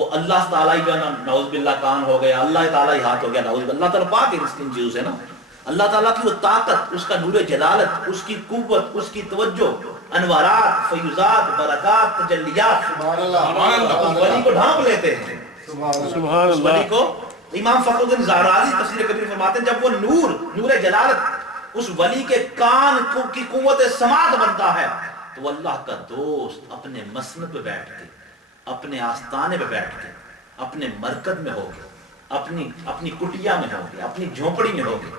وہ اللہ تعالیٰ ہی جو ہے نا نعوذ باللہ کان ہو گیا، اللہ تعالیٰ ہی ہاتھ ہو گیا، نعوذ باللہ، اللہ تعالیٰ پاک ہے ان چیزوں سے نا. اللہ تعالیٰ کی وہ طاقت، اس کا نور جلالت، اس کی قوت، اس کی توجہ، انوارات، فیوزات، برکات، تجلیات، سبحان اللہ، اس ولی کو ڈھانپ لیتے ہیں. سبحان اس ولی کو امام فخر الدین رازی تفسیر کبیر فرماتے ہیں جب وہ نور جلالت اس ولی کے کان کی قوت سماعت بنتا ہے تو وہ اللہ کا دوست اپنے مسند پہ بیٹھ کے، اپنے آستانے پہ بیٹھ کے، اپنے مرکز میں ہوگی، اپنی کٹیا میں ہوگی، اپنی جھونپڑی میں ہوگی،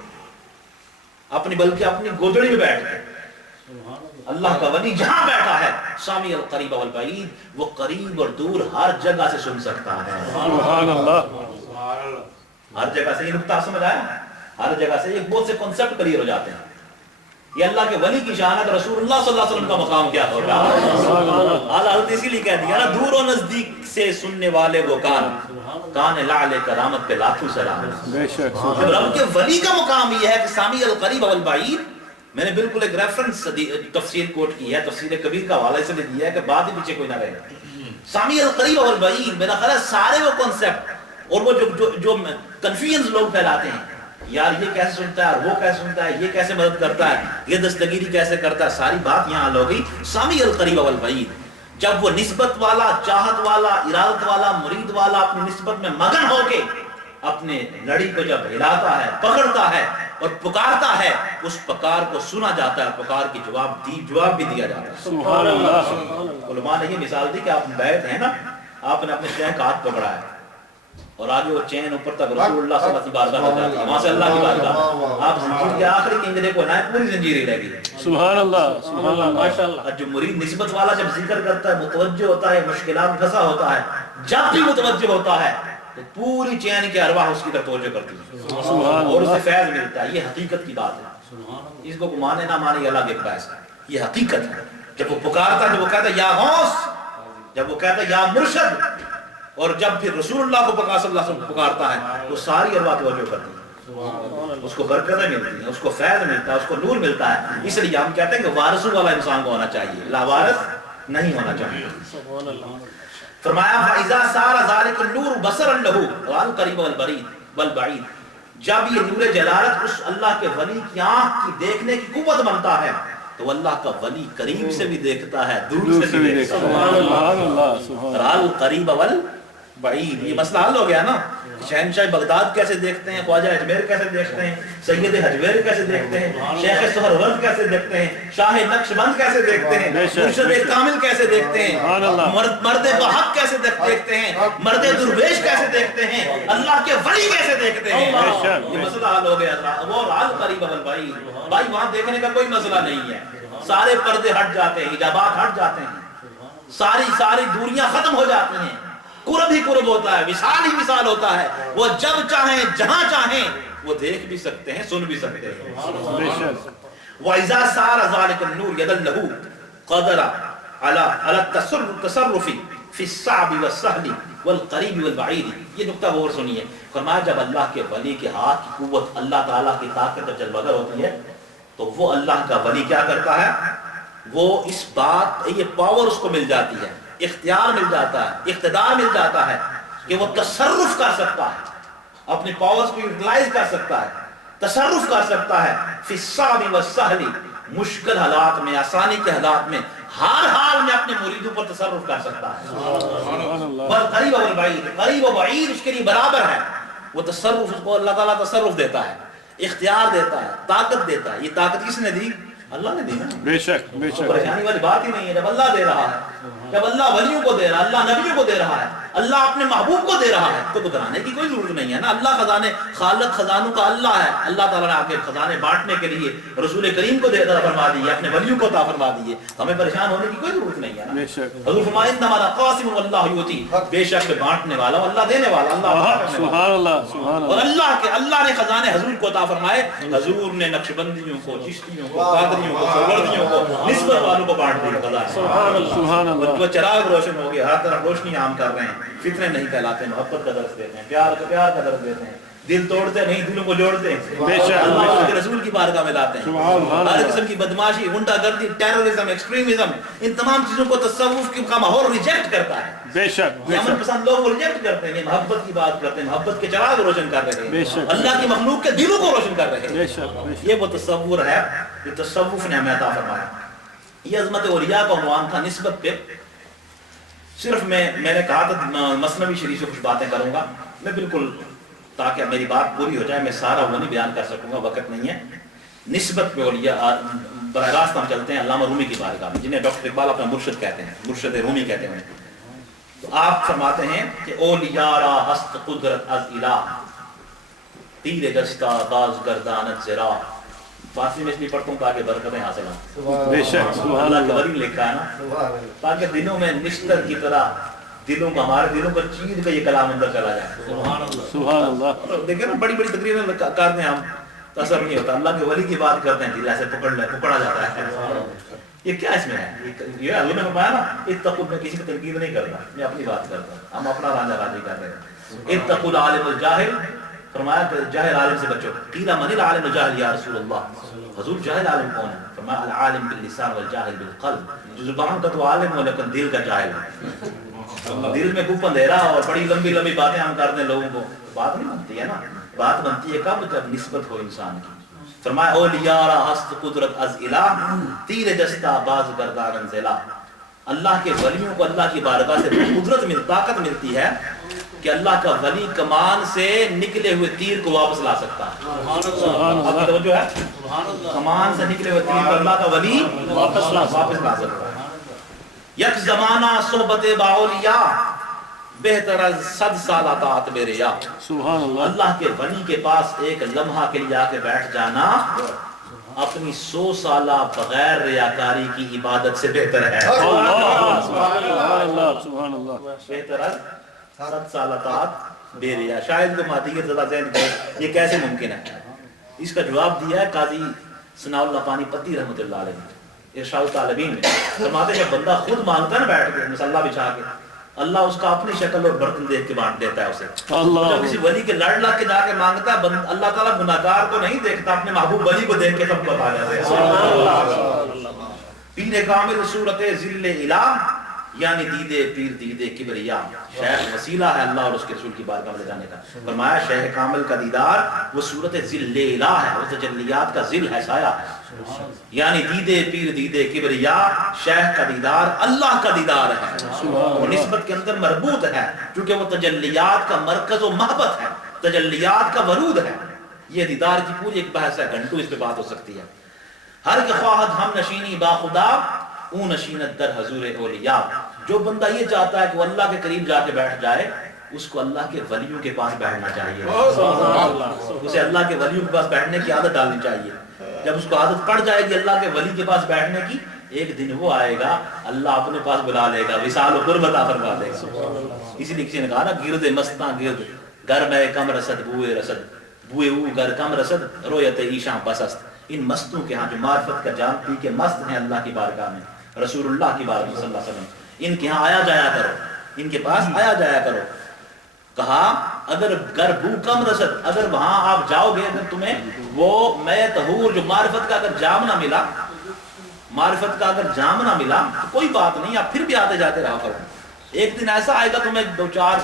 بلکہ اپنی گودڑی میں بیٹھ کے اللہ کا ولی جہاں بیٹھا ہے سامی القریب والبعید، وہ قریب اور دور ہر جگہ سے سن سکتا ہے. سبحان اللہ، ہر جگہ سے. یہ نقطہ سمجھ آیا؟ ہر جگہ سے. یہ بہت سے کنسپٹ کلیئر ہو جاتے ہیں. یہ اللہ کے ولی کی شان ہے. تو رسول اللہ صلی اللہ علیہ وسلم کا مقام کیا ہوگا؟ اعلیٰ حضرت اسی لیے کہہ دیا نا دور و نزدیک سے سننے والے وہ کان لعل کرامت پہ لاکھوں سلام. بے شک. رب کے ولی کا مقام یہ ہے کہ سامی القریب والبعید. میں نے بالکل ایک ریفرنس تفسیر کوٹ کی ہے، تفسیر کبیر کا حوالہ اس لیے دیا ہے کہ بعد ہی پیچھے کوئی نہ رہے. سامی القریب والبعید میرا خیال ہے سارے وہ کنسپٹ اور وہ جو کنفیوژن لوگ پھیلاتے ہیں، یار یہ کیسے سنتا ہے اور وہ کیسے سنتا ہے، یہ کیسے مدد کرتا ہے، یہ دستگیری کیسے کرتا ہے، ساری بات یہاں لو گئی. سامی القریب والبعید جب وہ نسبت والا، چاہت والا، ارادت والا، مرید والا اپنی نسبت میں مگن ہو کے اپنے لڑی کو جب ہلاتا ہے، پکڑتا ہے اور پکارتا ہے، اس پکار کو سنا جاتا ہے، پکار کی جواب بھی دیا جاتا ہے. سبحان اللہ. علماء نے یہ مثال دی کہ آپ بیعت ہیں نا، آپ نے اپنے شیخ کا ہاتھ پکڑا ہے اور آگے وہ چین اوپر تک رسول اللہ صلی اللہ علیہ وسلم بارگاہ تک جاتی ہے، وہاں سے اللہ کی بارگاہ آپ زنجیر کے آخری کنگرے کو نائے پوری زنجیر ہی لگی. سبحان اللہ، سبحان اللہ، ماشاءاللہ. جو مرید نسبت والا جب ذکر کرتا ہے، متوجہ ہوتا ہے، مشکلات پھنسا ہوتا ہے، جب بھی متوجہ ہوتا ہے تو پوری چین کے ارواح اس کی طرف توجہ کرتی ہے اور اسے فیض ملتا ہے. یہ حقیقت کی بات ہے. اس کو مانے نہ مانے یہ الگ ایک بحث ہے. یہ حقیقت ہے. جب وہ پکارتا ہے، جب وہ کہتا ہے یا غوث، جب وہ کہتا ہے یا مرشد، اور جب پھر رسول اللہ کو صلی اللہ علیہ وسلم پکارتا ہے تو ساری ارواح توجہ کرتی ہے. اس کو برکتیں ملتی ہیں، اس کو فیض ملتا ہے، اس کو نور ملتا ہے. اس لیے ہم کہتے ہیں کہ وارثوں والا انسان کو ہونا چاہیے، لاوارث نہیں ہونا چاہیے. فرمایا فَإِذَا سَارَ ذَلِكَ النُّورُ بَصَرًا لَهُ وَالْقَرِيبَ وَالْبَعِيدَ. جب یہ نور جلالت اس اللہ کے ولی کی آنکھ کی دیکھنے کی قوت بنتا ہے تو اللہ کا ولی قریب سے بھی دیکھتا ہے، دور سے بھی دیکھتا ہے. سبحان اللہ، سبحان اللہ. القریب والبعید. یہ مسئلہ حل ہو گیا نا. شہنشاہ بغداد کیسے دیکھتے ہیں، خواجہ اجمیر کیسے دیکھتے ہیں، سید حجویر کیسے دیکھتے ہیں، شیخ سہرورد کیسے دیکھتے ہیں، شاہ نقشبند کیسے دیکھتے ہیں، مرشد کامل کیسے دیکھتے ہیں، مرد بحق کیسے دیکھتے ہیں، مرد درویش کیسے دیکھتے ہیں، اللہ کے ولی کیسے دیکھتے ہیں. یہ مسئلہ حل ہو گیا. وہ القریب والبعید. بھائی وہاں دیکھنے کا کوئی مسئلہ نہیں ہے. سارے پردے ہٹ جاتے ہیں، حجابات ہٹ جاتے ہیں، ساری دوریاں ختم ہو جاتی ہیں. قرب ہی قرب ہوتا ہے، وصال ہی وصال ہوتا ہے. وہ جب چاہیں، جہاں چاہیں وہ دیکھ بھی سکتے ہیں، سن بھی سکتے ہیں. وَإِذَا سَارَ ذَلِكَ النُّورُ يَدًا لَهُ قَدَرَ عَلَى التصرف فِي الصَّعْبِ وَالسَّهْلِ وَالْقَرِيبِ وَالْبَعِيدِ. یہ نقطہ غور سنیے. فرمایا جب اللہ کے ولی کے ہاتھ کی قوت، اللہ تعالیٰ کی طاقت اور جلوہ گر ہوتی ہے تو وہ اللہ کا ولی کیا کرتا ہے؟ وہ اس بات، یہ پاور اس کو مل جاتی ہے، اختیار مل جاتا ہے، اقتدار مل جاتا ہے کہ وہ تصرف کر سکتا ہے، اپنی پاورز کو یوٹیلائز کر سکتا ہے، تصرف کر سکتا ہے. فی الصعب والسہل. مشکل حالات میں، آسانی کے حالات میں، ہر حال میں اپنے مریدوں پر تصرف کر سکتا ہے. والقریب والبعید. قریب و بعید اس کے لیے برابر ہے. وہ تصرف، اس کو اللہ تعالیٰ تصرف دیتا ہے، اختیار دیتا ہے، طاقت دیتا ہے. یہ طاقت کس نے دی؟ اللہ نے دی نا. بے شک، بے شک. پریشانی والی بات ہی نہیں ہے. جب اللہ دے رہا ہے، جب اللہ ولیوں کو دے رہا ہے، اللہ نبیوں کو دے رہا ہے، اللہ اپنے محبوب کو دے رہا ہے تو گھبرانے کی کوئی ضرورت نہیں ہے نا. اللہ خزانے، خالق خزانوں کا اللہ ہے. اللہ تعالیٰ نے آگے خزانے بانٹنے کے لیے رسول کریم کو عطا فرما دیے، اپنے ولیوں کو عطا فرما دیے. ہمیں پریشان ہونے کی کوئی ضرورت نہیں ہے نا. بے شک. حضور فرمایا انما انا قاسم واللہ یؤتی. بے شک بانٹنے والا ہوں، اللہ دینے والا، اللہ. سبحان اللہ، سبحان اور اللہ. اللہ نے خزانے حضور کو عطا فرمائے. حضور نے نقشبندیوں کو، چشتیوں کو، قادریوں کو، سہروردیوں کو، نسبت والوں کو بانٹ دیا خزانے. سبحان اللہ، سبحان اللہ. وہ چراغ روشن ہو گیا، ہر طرف روشنی عام کر رہے ہیں. فتنے نہیں پھیلاتے، محبت کا درس دیتے ہیں، پیار کا درس دیتے ہیں. دل توڑتے نہیں، دلوں کو جوڑتے ہیں، بے شک، اللہ بے اور شک۔ اس کے رسول کی بارگاہ میں لاتے ہیں۔ سبحان ہر اللہ۔ قسم کی بدماشی، غنڈہ گردی، ٹیررزم، ایکسٹریمزم، ان تمام چیزوں کو تصوف کا ماحول ریجیکٹ کرتا ہے۔ بے شک، بے یہ امن شک، پسند لوگ ریجیکٹ کرتے ہیں، یہ محبت کی بات کرتے ہیں، محبت کے چراغ روشن کر رہے بے ہیں، شک۔ اللہ کی مخلوق کے دلوں کو روشن کر رہے ہیں۔ بے شک، بے شک۔ یہ وہ تصور ہے جو تصوف نے ہمیں عطا فرمایا۔ یہ عظمت اولیاء کا عنوان تھا نسبت پہ۔ صرف میں نے کہا تھا مثنوی شریف سے کچھ باتیں کروں گا میں، بالکل تاکہ میری بات پوری ہو جائے، میں سارا وہ نہیں بیان کر سکوں گا، وقت نہیں ہے۔ نسبت پہ اولیاء براہ راست ہم چلتے ہیں علامہ رومی کی بارگاہ میں، جنہیں ڈاکٹر اقبال اپنا مرشد کہتے ہیں، مرشد رومی کہتے ہیں۔ تو آپ فرماتے ہیں کہ اولیاء را ہست قدرت از الہ، تیر جستا باز گردانت زرا۔ فارسی میں اس لیے پڑھتا ہوں تاکہ برکتیں حاصل ہوں۔ بے شک، سبحان اللہ کے اللہ۔ ولی نے لکھا ہے نا، تاکہ دلوں میں نشتر کی طرح دلوں کا، ہمارے دلوں کو چیر کے یہ کلام اندر چلا جائے۔ سبحان اللہ۔ دیکھیں نا بڑی بڑی تقریریں کرتے ہیں ہم، اثر نہیں ہوتا۔ اللہ کے ولی کی بات کرتے ہیں، دل ایسے پکڑا جاتا ہے۔ یہ کیا اس میں ہے؟ یہ اللہ نے فرمایا نا اتقوا، میں کسی کی تنقید نہیں کرتا، میں اپنی بات کرتا ہوں، ہم اپنا راجہ راضی کر رہے ہیں۔ اتقوا العالم الجاہل، فرمایا کہ جاہل عالم سے بچو۔ قیل من العالم الجاہل یا رسول اللہ، حضور جاہل عالم کون ہے؟ فرمایا العالم باللسان والجاہل بالقلب، جو زبان کا تو عالم ہو لیکن دل کا جاہل ہے۔ دل میں خوب اندھیرا اور بڑی لمبی لمبی باتیں ہم کرتے ہیں لوگوں کو، بات نہیں بنتی ہے نا۔ بات بنتی ہے کب؟ جب نسبت ہو انسان کی۔ فرمایا اولیاء را ہست قدرت از الہ، تیر جستا باز گردان زلا۔ اللہ کے ولیوں کو اللہ کی بارگاہ سے قدرت طاقت ملتی ہے کہ اللہ کا ولی کمان سے نکلے ہوئے تیر کو واپس لا سکتا ہے۔ آپ کی توجہ ہے؟ کمان سے نکلے ہوئے تیر کو اللہ کا ولی واپس لا سکتا ہے۔ یک زمانہ صحبت باولیاء، بہتر از 100 سال اطاعت میرے یا۔ سبحان اللہ۔ اللہ کے ولی کے پاس ایک لمحہ کے لیے آ کے بیٹھ جانا اپنی 100 سالہ بغیر ریاکاری کی عبادت سے بہتر ہے۔ سبحان اللہ، سبحان اللہ۔ بہتر از 100 سال اطاعت بے ریا۔ شاید کو ماتیت زدہ ذہن کو یہ کیسے ممکن ہے؟ اس کا جواب دیا ہے قاضی ثناء اللہ پانی پتی رحمۃ اللہ علیہ ارشاد الطالبین میں۔ فرماتے ہیں جب بندہ خود مانگتا ہے نا بیٹھ کے مصلا بچھا کے، اللہ اس کا اپنی شکل اور برتن دیکھ کے بانٹ دیتا ہے اسے۔ جب کسی ولی کے لڑ لگ کے جا کے مانگتا ہے، اللہ تعالیٰ گناہگار کو نہیں دیکھتا، اپنے محبوب ولی کو دیکھ کے سب کو بتا جاتا ہے۔ پیر کامل صورت ذل الہ، یعنی دیدے پیر دیدے کبریا۔ شیخ وسیلہ ہے اللہ اور اس کے رسول کی بارگاہ میں لے جانے کا۔ فرمایا شیخ کامل کا دیدار وہ صورت ذل الہ ہے، وہ تجلیات کا ذل ہے، سایہ ہے۔ یعنی دیدے پیر دیدے کبریا، شیخ کا دیدار اللہ کا دیدار ہے، وہ نسبت کے اندر مربوط ہے، کیونکہ وہ تجلیات کا مرکز و محبت ہے، تجلیات کا ورود ہے۔ یہ دیدار کی پوری ایک بحث ہے، گھنٹوں اس پہ بات ہو سکتی ہے۔ ہر کے خواہد ہم نشینی با خدا، اون نشینت در حضور اولیاء۔ جو بندہ یہ چاہتا ہے کہ وہ اللہ کے قریب جا کے بیٹھ جائے، اس کو اللہ کے ولیوں کے پاس بیٹھنا چاہیے، اسے اللہ کے ولیوں کے پاس بیٹھنے کی عادت ڈالنی چاہیے۔ جب اس کو عادت پڑ جائے گی اللہ کے ولی کے پاس بیٹھنے کی، ایک دن وہ آئے گا اللہ اپنے پاس بلا لے گا، وصال و قرب عطا فرما دے گا۔ اسی لیے کسی نے کہا نا گرد مستاں گرد، گر میں کم رسد بوئے رسد، بوئے او گر کم رسد رویت ایشاں پسست۔ ان مستوں کے ہاں جو معرفت کا جام پی کے مست ہیں اللہ کی بارگاہ میں، رسول اللہ کی بارگاہ صلی اللہ علیہ وسلم، ان کے ہاں آیا جایا کرو، ان کے پاس آیا جایا کرو۔ کہا اگر گر بو کم رسد، اگر وہاں آپ جاؤ گے، اگر تمہیں وہ میں طہور جو معرفت کا اگر جام نہ ملا، معرفت کا اگر جام نہ ملا تو کوئی بات نہیں، آپ پھر بھی آتے جاتے رہا کرو۔ ایک دن ایسا آئے گا تمہیں دو چار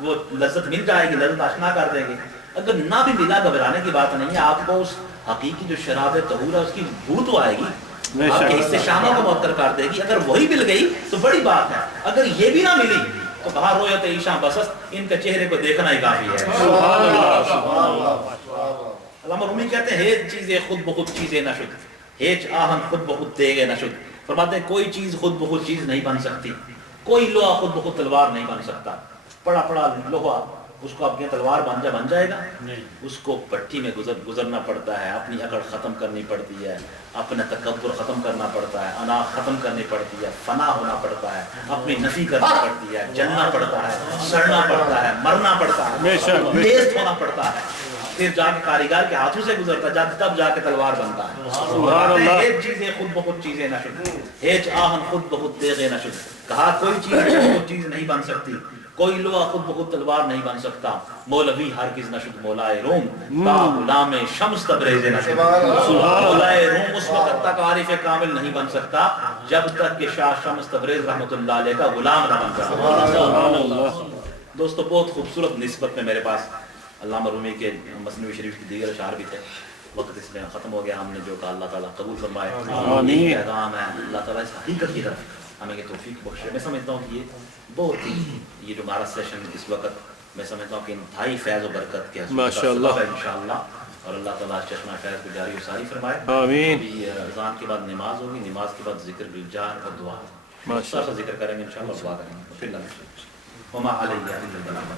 وہ لذت مل جائے گی، لذت آشنا کر دیں گے۔ اگر نہ بھی ملا گھبرانے کی بات نہیں ہے، آپ کو اس حقیقی جو شراب طہور ہے اس کی بو تو آئے گی، آپ کے حصے شامہ کو معطر کر دے گی۔ اگر وہی مل گئی تو بڑی بات ہے، اگر یہ بھی نہ ملی تو کہا رویت ایشاں بسست، ان کے چہرے کو دیکھنا ہی کافی ہے۔ علامہ رومی کہتے ہیں ہیچ چیزیں خود بخود چیزیں نہ شد، ہیچ آہن خود بخود تیغے نہ شد۔ فرماتے ہیں کوئی چیز خود بخود چیز نہیں بن سکتی، کوئی لوہا خود بخود تلوار نہیں بن سکتا۔ پڑا پڑا لوہا اس کو آپ کے تلوار بن جائے گا؟ اس کو پٹھی میں گزرنا پڑتا ہے، اپنی عقل ختم کرنی پڑتی ہے، اپنا تکبر ختم کرنا پڑتا ہے، انا ختم کرنی پڑتی ہے، فنا ہونا پڑتا ہے، اپنی نفی کرنی پڑتی ہے، جلنا پڑتا ہے، سڑنا پڑتا ہے، مرنا پڑتا ہے، ٹیسٹ ہونا پڑتا ہے، پھر جا کے کاریگر کے ہاتھوں سے گزرتا ہے، تب جا کے تلوار بنتا ہے۔ ایک چیزیں خود بخود چیزیں نہ شد، ہیچ آہن خود بخود تیغے نہ شد۔ کہا کوئی چیز خود بخود چیز نہیں بن سکتی، کوئی لوہا خود بخود تلوار نہیں بن سکتا، مولوی ہرگز نشد مولائے روم، تا غلام شمس تبریز نشد۔ مولائے روم اس وقت تک عارف کامل نہیں بن سکتا جب تک کہ شاہ شمس تبریز رحمۃ اللہ علیہ کا غلام نہ بن سکتا۔ دوستو بہت خوبصورت نسبت میں میرے پاس علامہ رومی کے مثنوی شریف کی دیگر اشعار بھی تھے، وقت اس میں ختم ہو گیا، ہم نے جو کہا اللہ تعالیٰ قبول فرمائے۔ یہ پیغام ہے، اللہ تعالیٰ اس حقیقت کی طرف ہمیں یہ توفیق بخشے۔ میں سمجھتا ہوں کہ یہ بہت ہی یہ جو ہمارا سیشن اس وقت میں سمجھتا ہوں کہ انتہائی فیض و برکت کے ماشاءاللہ انشاءاللہ، اور اللہ تعالیٰ چشمہ فیض کو جاری و ساری فرمائے۔ آمین۔ ابھی اذان کے بعد نماز ہوگی، نماز کے بعد ذکر بالجار اور دعا، ماشاءاللہ ذکر کریں گے انشاءاللہ، دعا کریں گے، پھر وما علیہ الا البلاغ۔